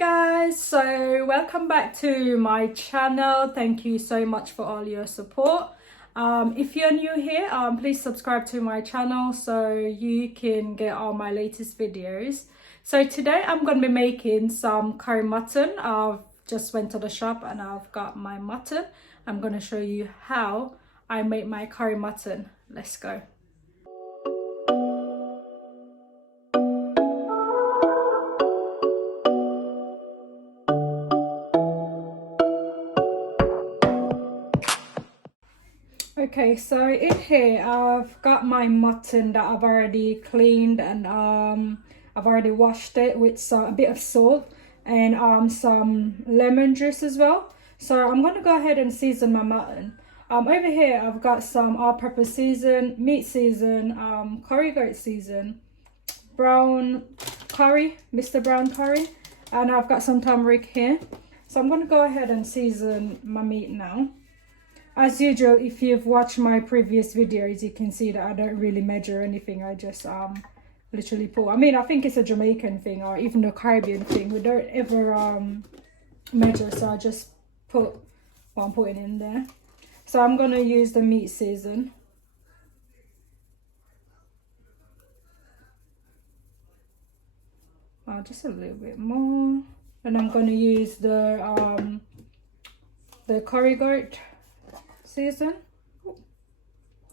Guys, so welcome back to my channel. Thank you so much for all your support. If you're new here, please subscribe to my channel so you can get all my latest videos. So today I'm going to be making some curry mutton. I've just went to the shop and I've got my mutton. I'm going to show you how I make my curry mutton. Let's go. Okay, so in here I've got my mutton that I've already cleaned and I've already washed it with a bit of salt and some lemon juice as well. So I'm going to go ahead and season my mutton. Over here I've got some all-purpose season, meat season, curry goat season, brown curry, Mr. Brown curry, and I've got some turmeric here. So I'm going to go ahead and season my meat now. As usual, if you've watched my previous videos, you can see that I don't really measure anything. I just literally put, I think it's a Jamaican thing or even a Caribbean thing. We don't ever measure, so I just put what I'm putting in there. So I'm going to use the meat season. Just a little bit more. And I'm going to use the curry goat season.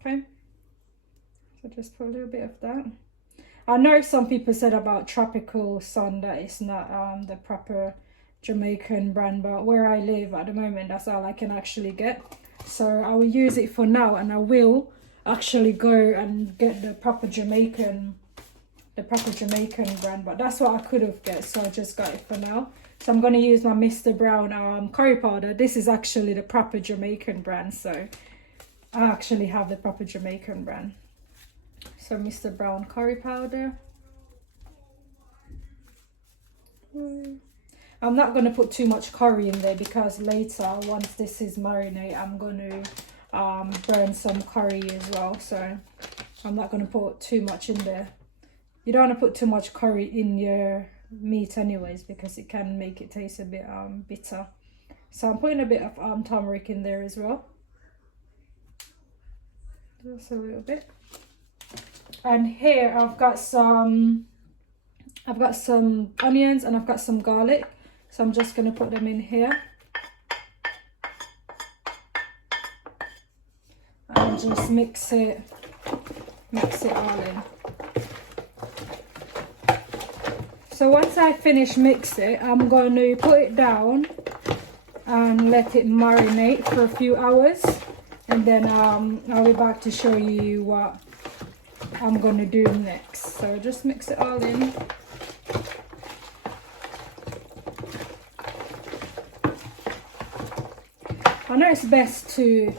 Okay, so just put a little bit of that. I know some people said about Tropical Sun that it's not the proper Jamaican brand, but where I live at the moment, that's all I can actually get. So I will use it for now, and I will actually go and get the proper Jamaican brand, but that's what I could have get, so I just got it for now. So I'm going to use my Mr. Brown curry powder. This is actually the proper Jamaican brand, so I actually have the proper Jamaican brand. So Mr. Brown curry powder. I'm not going to put too much curry in there because later, once this is marinated, I'm going to burn some curry as well. So I'm not going to put too much in there. You don't want to put too much curry in your meat anyways, because it can make it taste a bit bitter. So I'm putting a bit of turmeric in there as well, just a little bit. And here I've got some onions and I've got some garlic, so I'm just going to put them in here and just mix it all in. So once I finish mixing it, I'm going to put it down and let it marinate for a few hours, and then I'll be back to show you what I'm going to do next. So just mix it all in. I know it's best to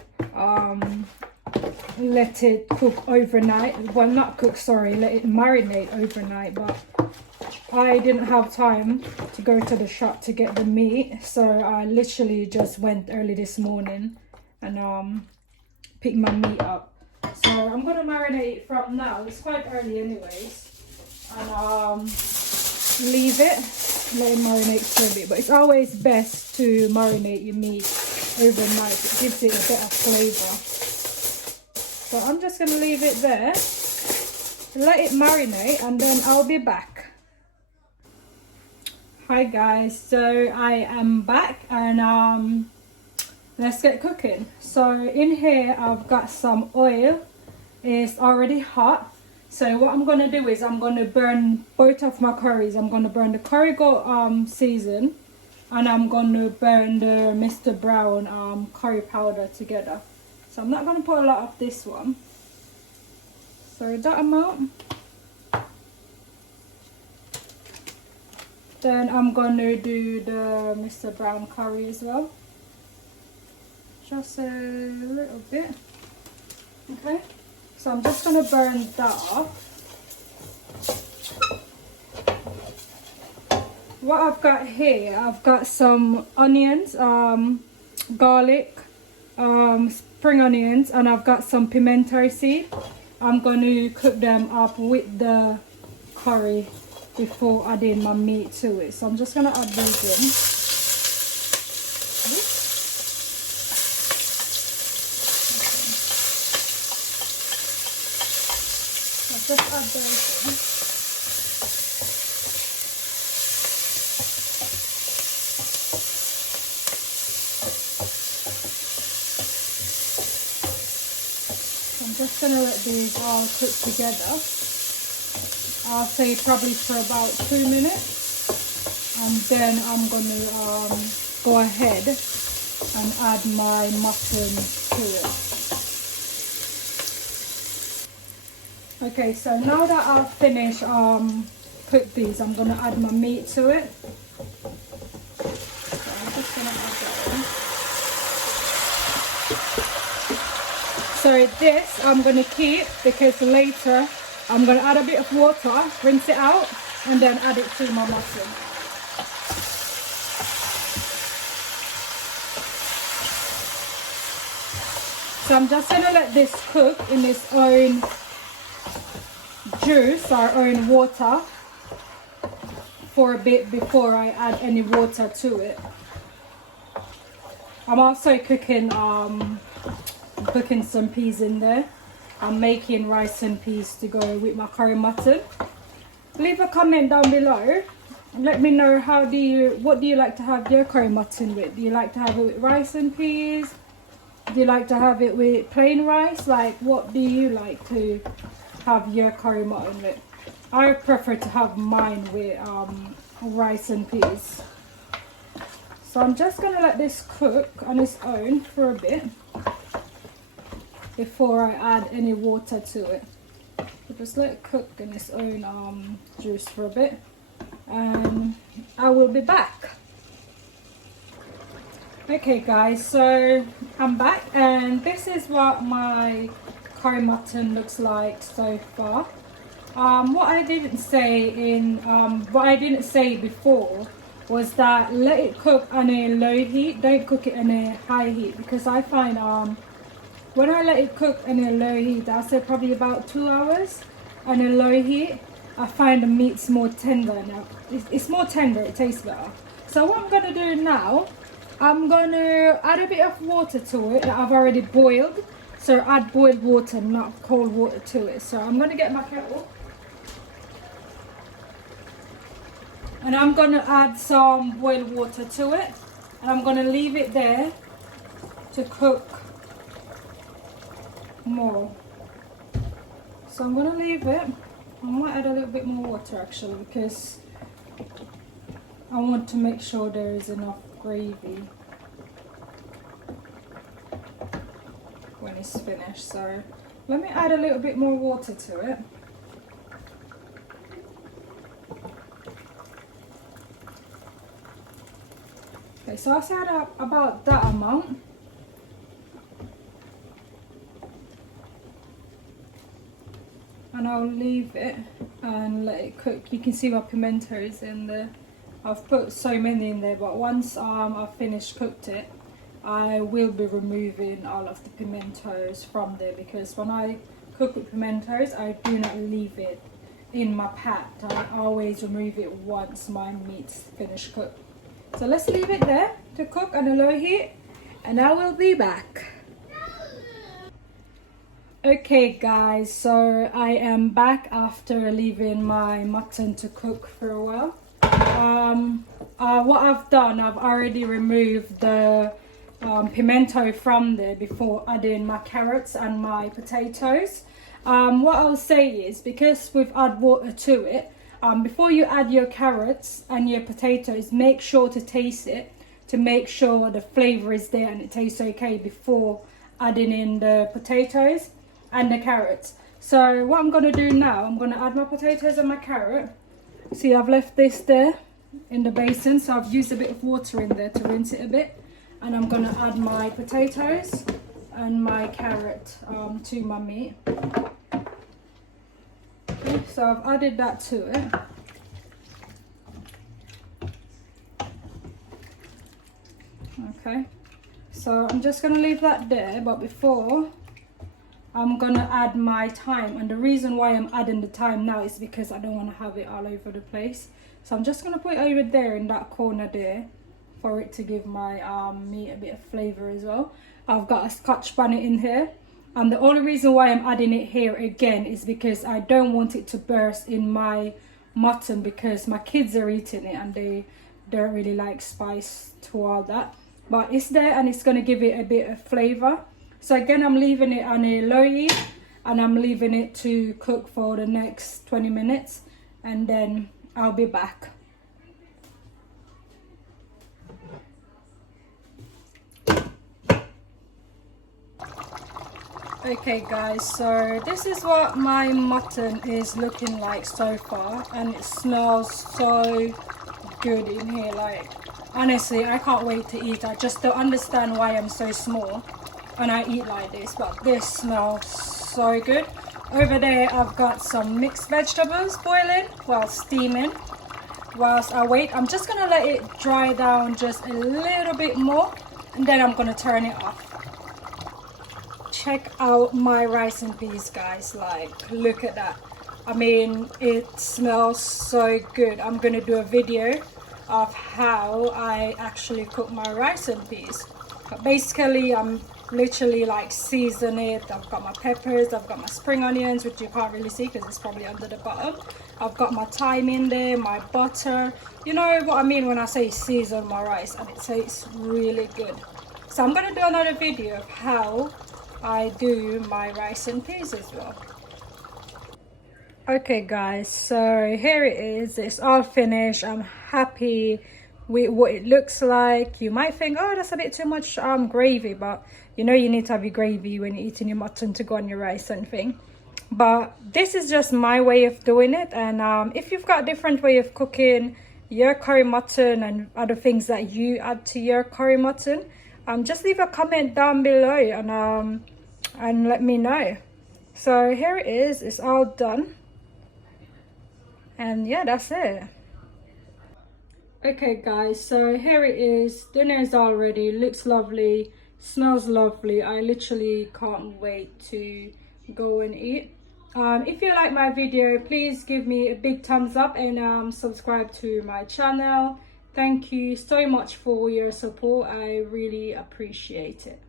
let it cook overnight. Well, not cook, sorry, let it marinate overnight, but I didn't have time to go to the shop to get the meat, so I literally just went early this morning and picked my meat up. So I'm going to marinate it from now. It's quite early anyways, and leave it, let it marinate for a bit. But it's always best to marinate your meat overnight. It gives it a better flavour. So I'm just going to leave it there, let it marinate, and then I'll be back. Hi guys, so I am back and let's get cooking. So in here I've got some oil. It's already hot. So what I'm going to do is I'm going to burn both of my curries. I'm going to burn the curry goat season, and I'm going to burn the Mr. Brown curry powder together. So I'm not going to put a lot of this one. So that amount. Then I'm going to do the Mr. Brown curry as well. Just a little bit. Okay. So I'm just going to burn that off. What I've got here, I've got some onions, garlic, spring onions, and I've got some pimento seed. I'm going to cook them up with the curry before adding my meat to it. So I'm just going to add these in. I'll just add those in. I'm just going to let these all cook together. I'll say probably for about 2 minutes, and then I'm going to go ahead and add my mutton to it. Okay, so now that I've finished cook these, I'm going to add my meat to it. So I'm just going to add that in. So this I'm going to keep because later I'm going to add a bit of water, rinse it out, and then add it to my mutton. So I'm just going to let this cook in its own juice or own water for a bit before I add any water to it. I'm also cooking some peas in there. I'm making rice and peas to go with my curry mutton. Leave a comment down below. Let me know what do you like to have your curry mutton with? Do you like to have it with rice and peas? Do you like to have it with plain rice? Like, what do you like to have your curry mutton with? I prefer to have mine with rice and peas. So I'm just going to let this cook on its own for a bit before I add any water to it. So just let it cook in its own juice for a bit, and I will be back. Okay guys, so I'm back, and this is what my curry mutton looks like so far. What I didn't say before was that let it cook on a low heat, don't cook it on a high heat, because I find when I let it cook on a low heat, I say probably about 2 hours on a low heat, I find the meat's more tender now. It's more tender, it tastes better. So what I'm going to do now, I'm going to add a bit of water to it that I've already boiled. So add boiled water, not cold water to it. So I'm going to get my kettle. And I'm going to add some boiled water to it. And I'm going to leave it there to cook more. So I'm going to leave it. I might add a little bit more water actually, because I want to make sure there is enough gravy when it's finished. So let me add a little bit more water to it. Okay, so I'll add about that amount. And I'll leave it and let it cook. You can see my pimentos in there. I've put so many in there, but once I've finished cooked it, I will be removing all of the pimentos from there, because when I cook with pimentos, I do not leave it in my pot. I always remove it once my meat's finished cooked. So let's leave it there to cook on a low heat, and I will be back. Okay guys, so I am back after leaving my mutton to cook for a while. What I've done, I've already removed the pimento from there before adding my carrots and my potatoes. What I'll say is, because we've added water to it, before you add your carrots and your potatoes, make sure to taste it to make sure the flavor is there and it tastes okay before adding in the potatoes and the carrots. So what I'm going to do now, I'm going to add my potatoes and my carrot. See, I've left this there in the basin, so I've used a bit of water in there to rinse it a bit, and I'm going to add my potatoes and my carrot to my meat. Okay, so I've added that to it. Okay, so I'm just going to leave that there, but before I'm gonna add my thyme, and the reason why I'm adding the thyme now is because I don't want to have it all over the place. So I'm just gonna put it over there in that corner there for it to give my meat a bit of flavor as well. I've got a scotch bonnet in here, and the only reason why I'm adding it here again is because I don't want it to burst in my mutton, because my kids are eating it and they don't really like spice to all that, but it's there and it's going to give it a bit of flavor. So again, I'm leaving it on a low heat and I'm leaving it to cook for the next 20 minutes, and then I'll be back. Okay guys, so this is what my mutton is looking like so far, and it smells so good in here. Like, honestly, I can't wait to eat. I just don't understand why I'm so small and I eat like this, but this smells so good. Over there I've got some mixed vegetables boiling, well, steaming. Whilst I wait, I'm just gonna let it dry down just a little bit more, and then I'm gonna turn it off. Check out my rice and peas, guys. Like, look at that. I mean, it smells so good. I'm gonna do a video of how I actually cook my rice and peas. But basically, I'm literally like season it. I've got my peppers, I've got my spring onions, which you can't really see because it's probably under the bottom. I've got my thyme in there, my butter. You know what I mean when I say season my rice, and it tastes really good. So I'm gonna do another video of how I do my rice and peas as well. Okay guys, so here it is. It's all finished. I'm happy with what it looks like. You might think, oh, that's a bit too much gravy, but you know you need to have your gravy when you're eating your mutton to go on your rice and thing. But this is just my way of doing it, and if you've got a different way of cooking your curry mutton and other things that you add to your curry mutton, just leave a comment down below and let me know. So here it is, it's all done, and yeah, that's it. Okay guys, so here it is. Dinner is all ready. Looks lovely, smells lovely. I literally can't wait to go and eat. If you like my video, please give me a big thumbs up and subscribe to my channel. Thank you so much for your support. I really appreciate it.